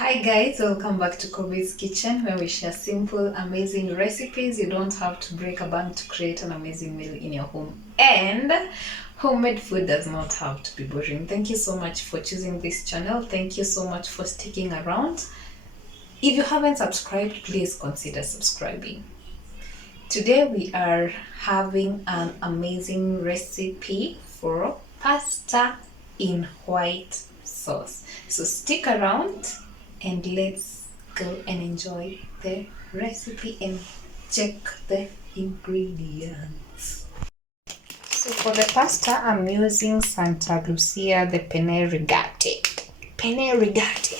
Hi guys, welcome back to Kobe's Kitchen, where we share simple, amazing recipes. You don't have to break a bank to create an amazing meal in your home. And homemade food does not have to be boring. Thank you so much for choosing this channel. Thank you so much for sticking around. If you haven't subscribed, please consider subscribing. Today we are having an amazing recipe for pasta in white sauce. So stick around and let's go and enjoy the recipe and check the ingredients. So for the pasta, I'm using Santa Lucia, the Penne Rigate. Penne Rigate.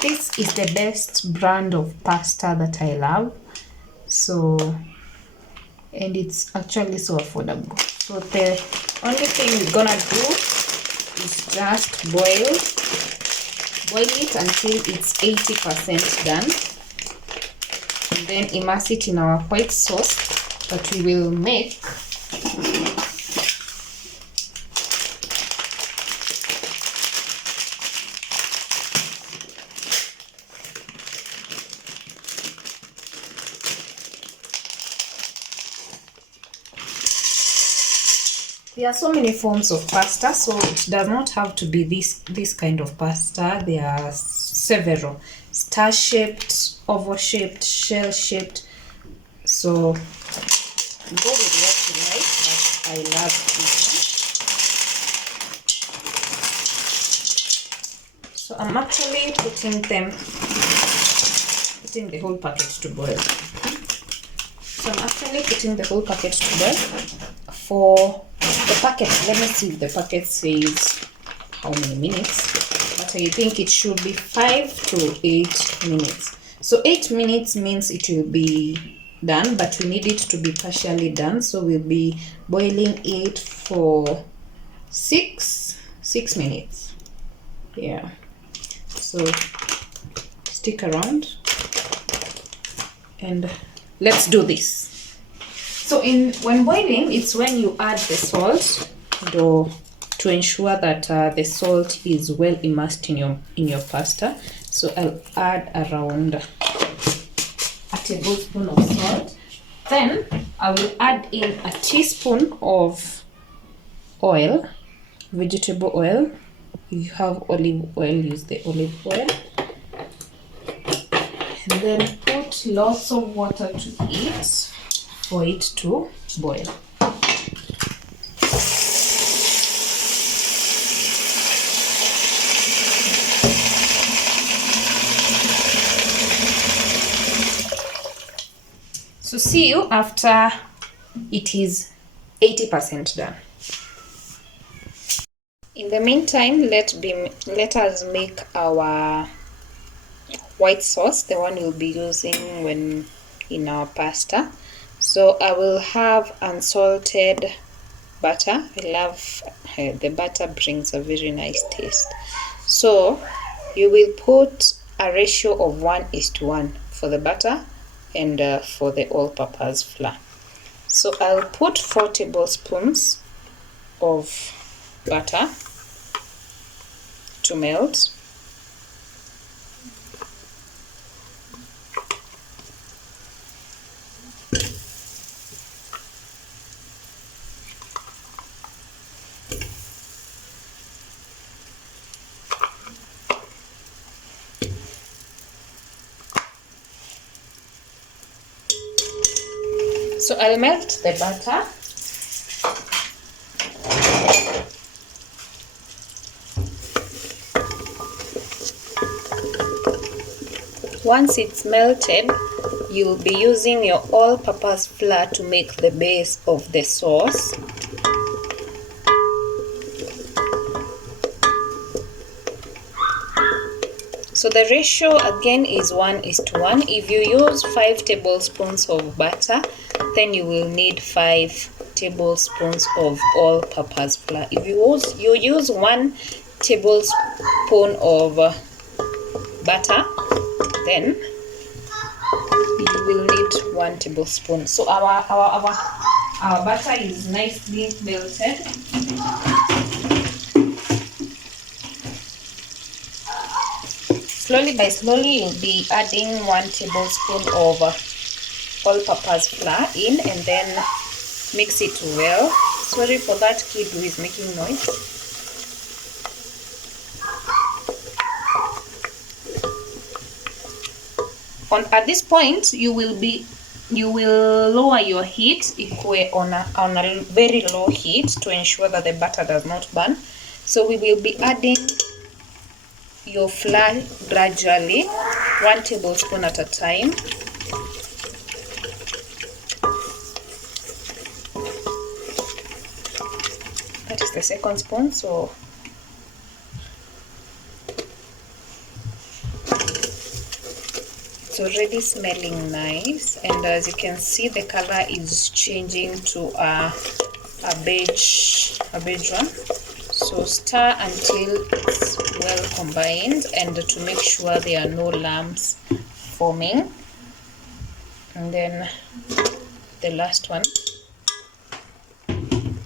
This is the best brand of pasta that I love. And it's actually so affordable. So the only thing we're gonna do is just boil it until it's 80% done, and then immerse it in our white sauce that we will make. There are so many forms of pasta, so it does not have to be this kind of pasta. There are several: star-shaped, oval-shaped, shell-shaped. So go with what you like, but I love this one. So I'm actually putting the whole packet to boil. For the packet, let me see if the packet says how many minutes, but I think it should be 5 to 8 minutes. So 8 minutes means it will be done, but we need it to be partially done, so we'll be boiling it for 6 minutes. Yeah, so stick around and let's do this. So when boiling, it's when you add the salt to ensure that the salt is well immersed in your pasta. So I'll add around a tablespoon of salt. Then I will add in a teaspoon of oil, vegetable oil. If you have olive oil, use the olive oil. And then put lots of water to it for it to boil. So see you after it is 80% done. In the meantime, let us make our white sauce, the one we'll be using when in our pasta. So I will have unsalted butter. I love the butter, brings a very nice taste. So you will put a ratio of 1:1 for the butter and for the all-purpose flour. So I'll put 4 tablespoons of butter to melt. So I'll melt the butter. Once it's melted, you'll be using your all-purpose flour to make the base of the sauce. So the ratio again is 1:1. If you use 5 tablespoons of butter, then you will need 5 tablespoons of all-purpose flour. If you use 1 tablespoon of butter, then you will need 1 tablespoon. So our butter is nicely melted. Slowly by slowly, you'll be adding 1 tablespoon of all-purpose flour in, and then mix it well. Sorry for that kid who is making noise. At this point, you will lower your heat on a very low heat to ensure that the butter does not burn. So we will be adding your flour gradually, 1 tablespoon at a time. That is the second spoon. So it's already smelling nice, and as you can see, the color is changing to a beige one. So stir until it's well combined, and to make sure there are no lumps forming. And then the last one, and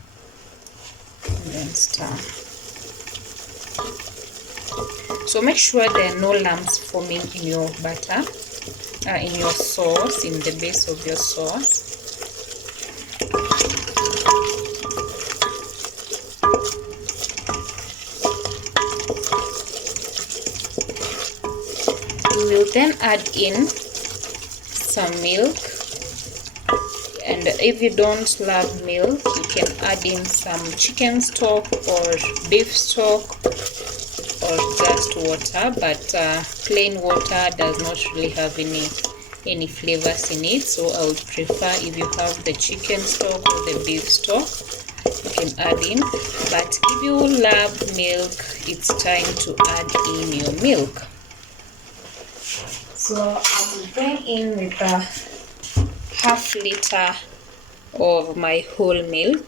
then stir. So make sure there are no lumps forming in your butter, in your sauce, in the base of your sauce. We will then add in some milk, and if you don't love milk, you can add in some chicken stock or beef stock or just water, but plain water does not really have any flavors in it. So I would prefer, if you have the chicken stock or the beef stock, you can add in. But if you love milk, it's time to add in your milk. So I'm going in with a half liter of my whole milk.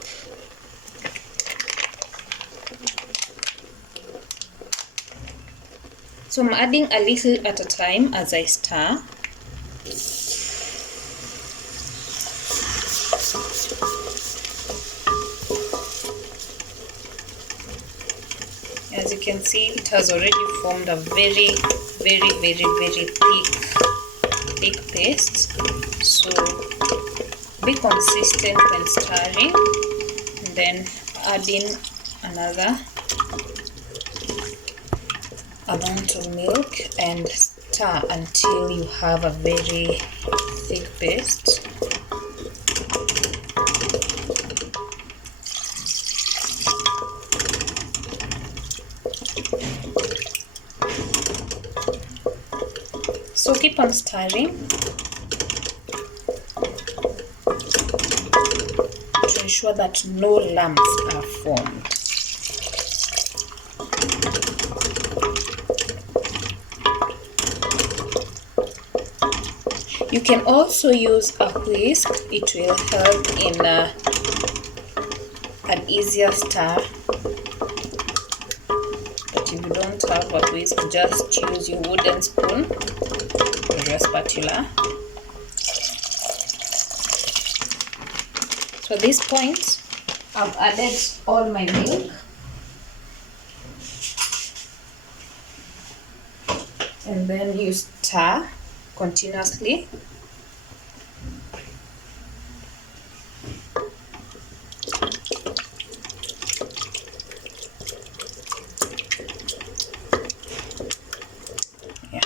So I'm adding a little at a time as I stir. As you can see, it has already formed a very thick paste. So be consistent when stirring, and then add in another amount of milk and stir until you have a very thick paste. So keep on stirring to ensure that no lumps are formed. You can also use a whisk. It will help in an easier stir. But if you don't have a whisk, just use your wooden spoon or a spatula. So at this point, I've added all my milk. And then you stir continuously. Yeah.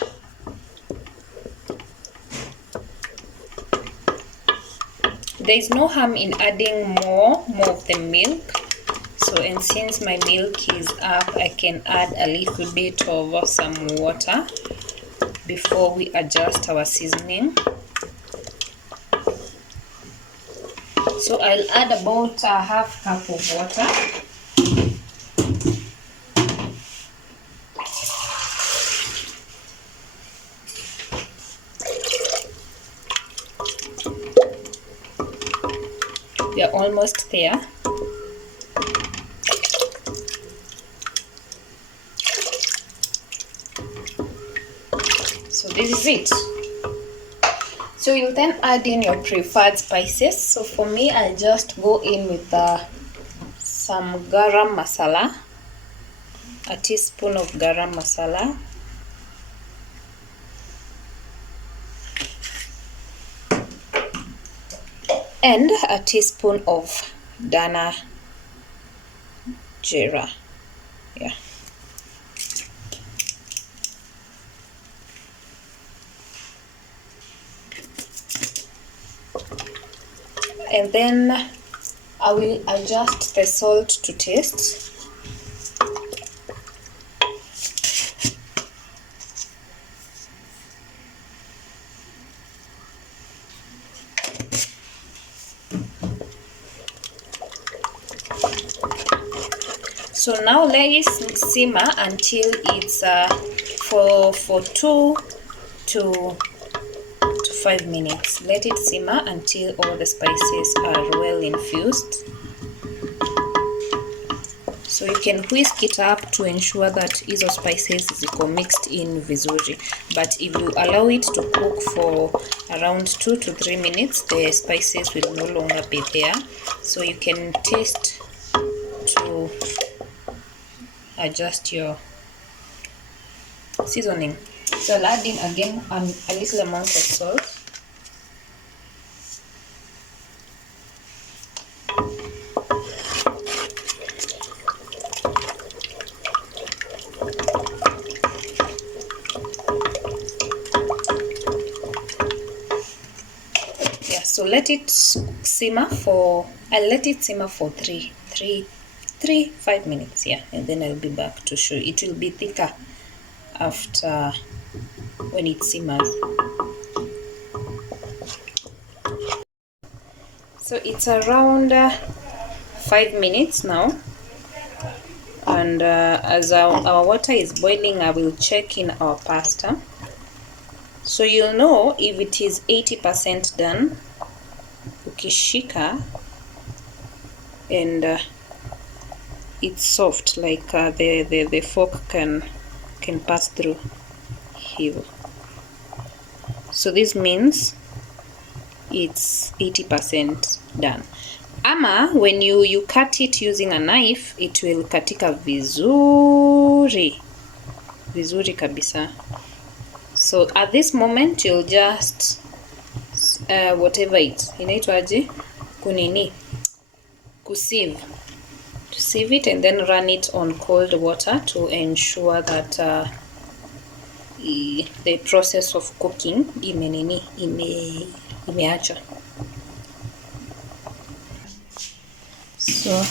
There is no harm in adding more of the milk. So, and since my milk is up, I can add a little bit of some water before we adjust our seasoning. So I'll add about a half cup of water. We are almost there. So this is it. So you'll then add in your preferred spices. So for me, I just go in with some garam masala, a teaspoon of garam masala, and a teaspoon of Dana Jeera. Yeah. And then I will adjust the salt to taste. So now let it simmer until it's for 2 to 5 minutes. Let it simmer until all the spices are well infused. So you can whisk it up to ensure that hizo spices ziko mixed in vizuri. But if you allow it to cook for around 2 to 3 minutes, the spices will no longer be there. So you can taste to adjust your seasoning. So I'll add in again a little amount of salt. Yeah, so let it simmer for, I'll let it simmer for 5 minutes, yeah, and then I'll be back to show you. It will be thicker after when it simmers. So it's around 5 minutes now, and as our water is boiling, I will check in our pasta. So you'll know if it is 80% done ukishika and it's soft, like the fork can pass through here. So this means it's 80% done. Ama when you cut it using a knife, it will katika vizuri kabisa. So at this moment you'll just whatever it inaitwaje, kusieve it and then run it on cold water to ensure that the process of cooking imeacha. So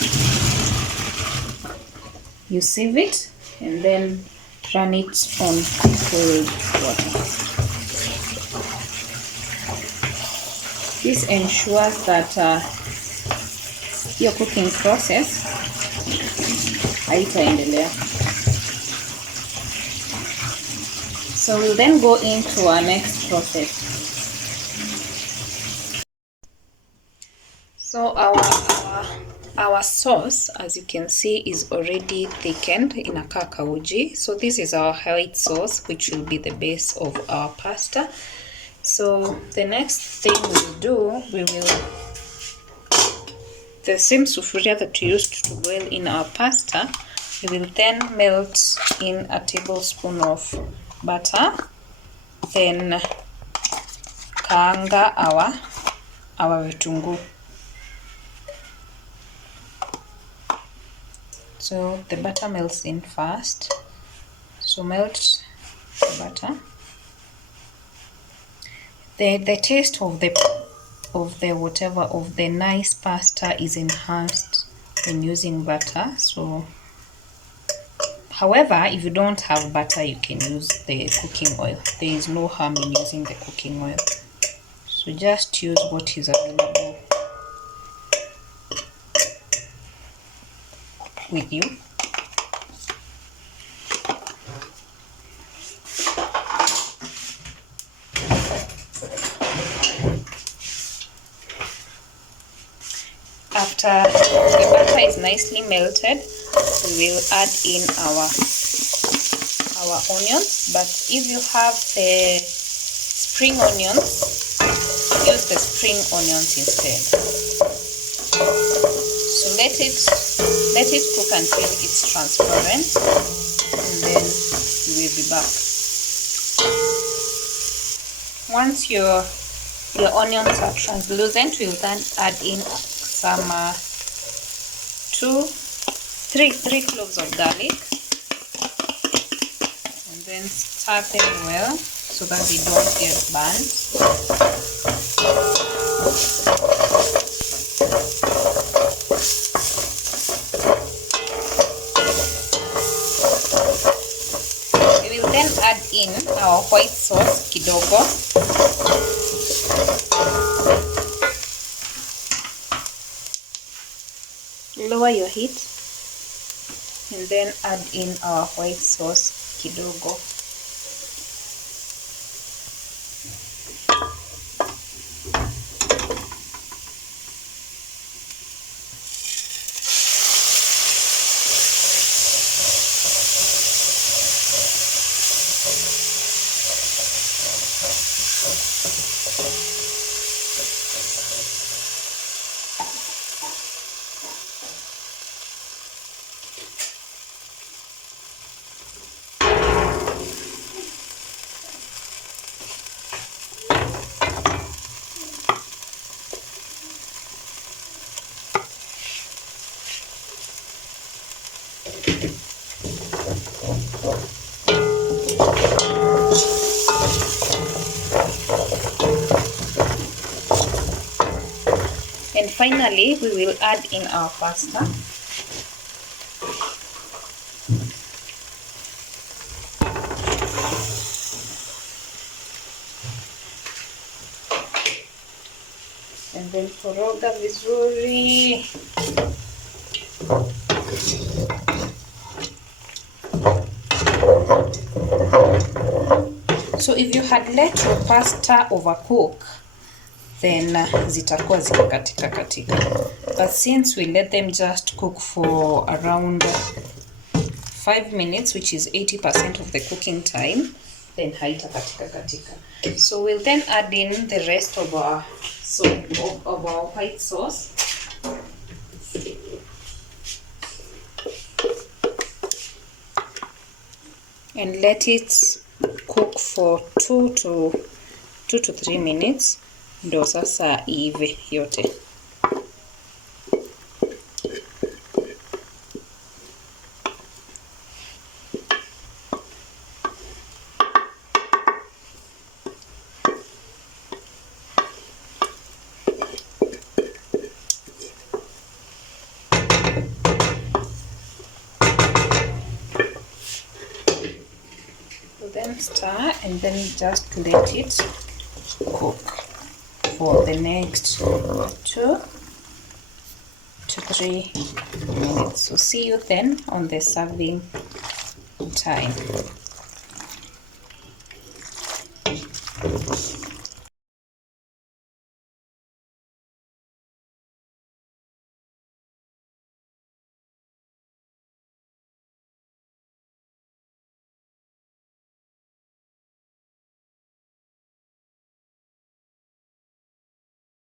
you sieve it and then run it on cold water. This ensures that your cooking process haitaendelea. So we'll then go into our next process. So our sauce, as you can see, is already thickened in a uji. So this is our white sauce, which will be the base of our pasta. So the next thing we'll do, the same sufuria that we used to boil in our pasta, we will then melt in a tablespoon of butter, then kaanga our vitunguu. So the butter melts in first. So melt the butter. The taste of the nice pasta is enhanced when using butter. So however, if you don't have butter, you can use the cooking oil. There is no harm in using the cooking oil. So just use what is available with you. After the butter is nicely melted, we will add in our onions. But if you have the spring onions, use the spring onions instead. So let it cook until it's transparent, and then we will be back. Once your your onions are translucent, we will then add in some 3 cloves of garlic, and then stir them well so that they don't get burnt. We will then add in our white sauce kidogo. Lower your heat and then add in our white sauce kidogo. And finally, we will add in our pasta. And then koroga vizuri. So if you had let your pasta overcook, then zitakuwa zikikatika katika. But since we let them just cook for around 5 minutes, which is 80% of the cooking time, then haitakatika katika. So we'll then add in the rest of our white sauce. And let it cook for 2 to 3 minutes. Ndo sasa iive yote. Then stir and then just let it cook for the next 2 to 3 minutes. So see you then on the serving time.